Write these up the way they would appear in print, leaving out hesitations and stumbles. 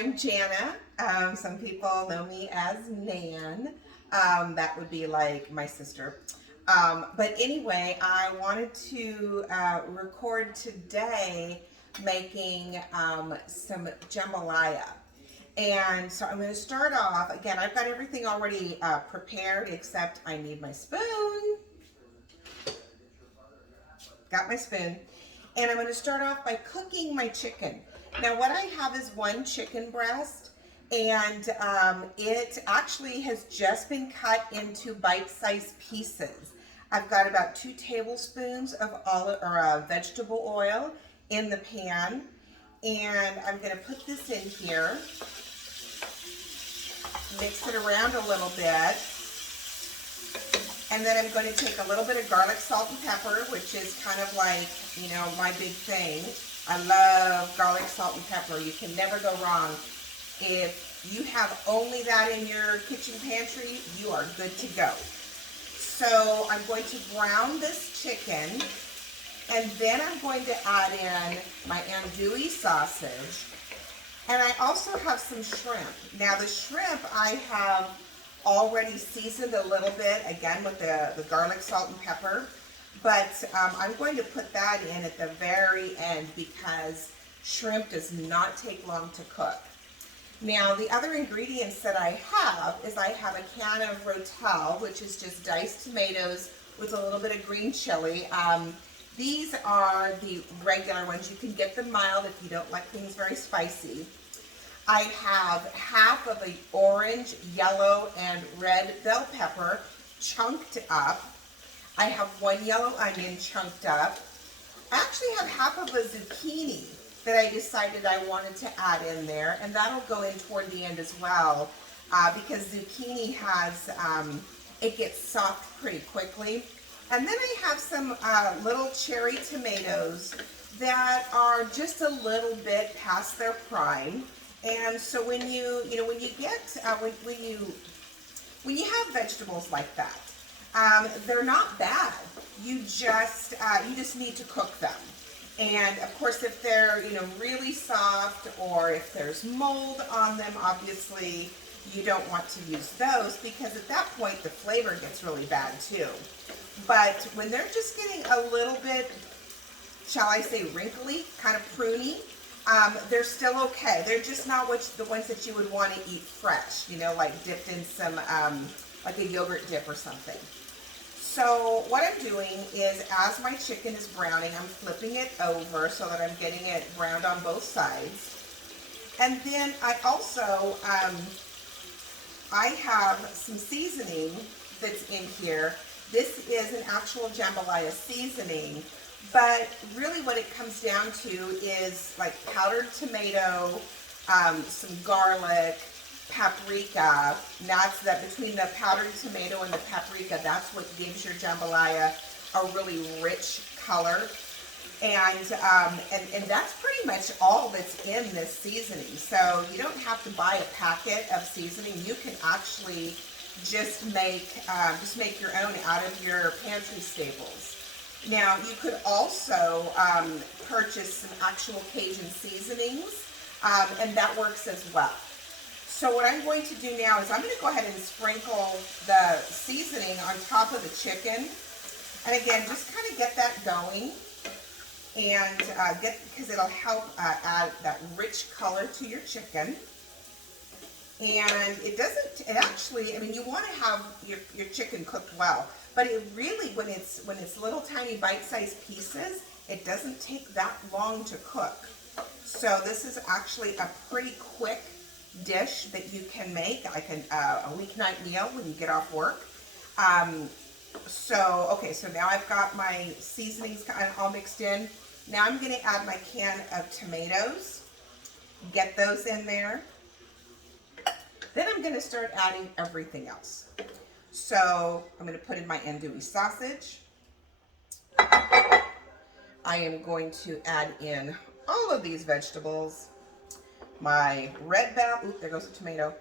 I'm Jana. Some people know me as Nan. That would be like my sister. But anyway, I wanted to record today making some jambalaya. And so I'm going to start off. Again, I've got everything already prepared except I need my spoon. Got my spoon. And I'm going to start off by cooking my chicken. Now what I have is one chicken breast, and it actually has just been cut into bite-sized pieces. I've got about 2 tablespoons of vegetable oil in the pan, and I'm going to put this in here, mix it around a little bit. And then I'm going to take a little bit of garlic, salt, and pepper, which is kind of like, you know, my big thing. I love garlic, salt, and pepper. You can never go wrong. If you have only that in your kitchen pantry, you are good to go. So I'm going to brown this chicken, and then I'm going to add in my andouille sausage. And I also have some shrimp. Now the shrimp I have already seasoned a little bit, again with the garlic, salt, and pepper, but I'm going to put that in at the very end because shrimp does not take long to cook. Now the other ingredients that I have is I have a can of rotel, which is just diced tomatoes with a little bit of green chili. These are the regular ones. You can get them mild if you don't like things very spicy. I have half of an orange, yellow, and red bell pepper chunked up. I have 1 yellow onion chunked up. I actually have half of a zucchini that I decided I wanted to add in there, and that'll go in toward the end as well because zucchini has, it gets soft pretty quickly. And then I have some little cherry tomatoes that are just a little bit past their prime. And so when you have vegetables like that, they're not bad. You just need to cook them. And of course, if they're really soft or if there's mold on them, obviously you don't want to use those because at that point the flavor gets really bad too. But when they're just getting a little bit, shall I say, wrinkly, kind of pruny, they're still okay. They're just not the ones that you would want to eat fresh, like dipped in some, like a yogurt dip or something. So what I'm doing is as my chicken is browning, I'm flipping it over so that I'm getting it browned on both sides. And then I also, I have some seasoning that's in here. This is an actual jambalaya seasoning. But really what it comes down to is like powdered tomato, some garlic, paprika. That's between the powdered tomato and the paprika, that's what gives your jambalaya a really rich color. And that's pretty much all that's in this seasoning. So you don't have to buy a packet of seasoning. You can actually just make your own out of your pantry staples. Now, you could also purchase some actual Cajun seasonings, and that works as well. So what I'm going to do now is I'm going to go ahead and sprinkle the seasoning on top of the chicken. And again, just kind of get that going and because it'll help add that rich color to your chicken. And it actually, I mean, you want to have your chicken cooked well. But it really, when it's little tiny bite-sized pieces, it doesn't take that long to cook. So this is actually a pretty quick dish that you can make, like a weeknight meal when you get off work. So now I've got my seasonings kind of all mixed in. Now I'm going to add my can of tomatoes, get those in there. Then I'm going to start adding everything else. So I'm going to put in my andouille sausage. I am going to add in all of these vegetables. My red bell, oop, there goes the tomato.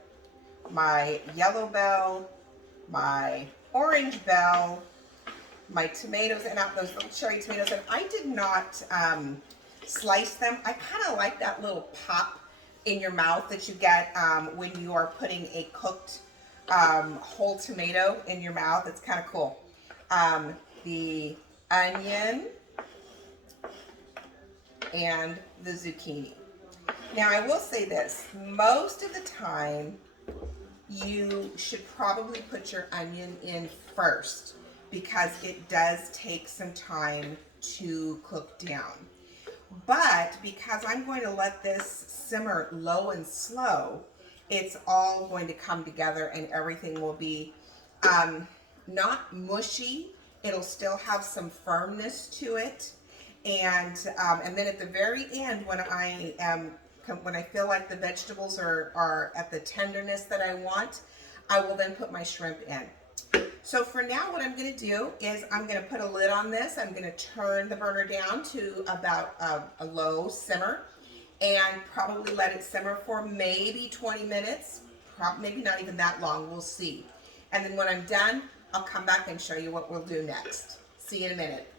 My yellow bell, my orange bell, my tomatoes, and out those little cherry tomatoes. And I did not slice them. I kind of like that little pop in your mouth that you get when you are putting a cooked whole tomato in your mouth. It's kind of cool. The onion and the zucchini. Now I will say this, most of the time you should probably put your onion in first because it does take some time to cook down. But because I'm going to let this simmer low and slow, it's all going to come together and everything will be not mushy. It'll still have some firmness to it. And then at the very end, when I feel like the vegetables are at the tenderness that I want, I will then put my shrimp in. So for now, what I'm going to do is I'm going to put a lid on this. I'm going to turn the burner down to about a low simmer and probably let it simmer for maybe 20 minutes, maybe not even that long, we'll see. And then when I'm done, I'll come back and show you what we'll do next. See you in a minute.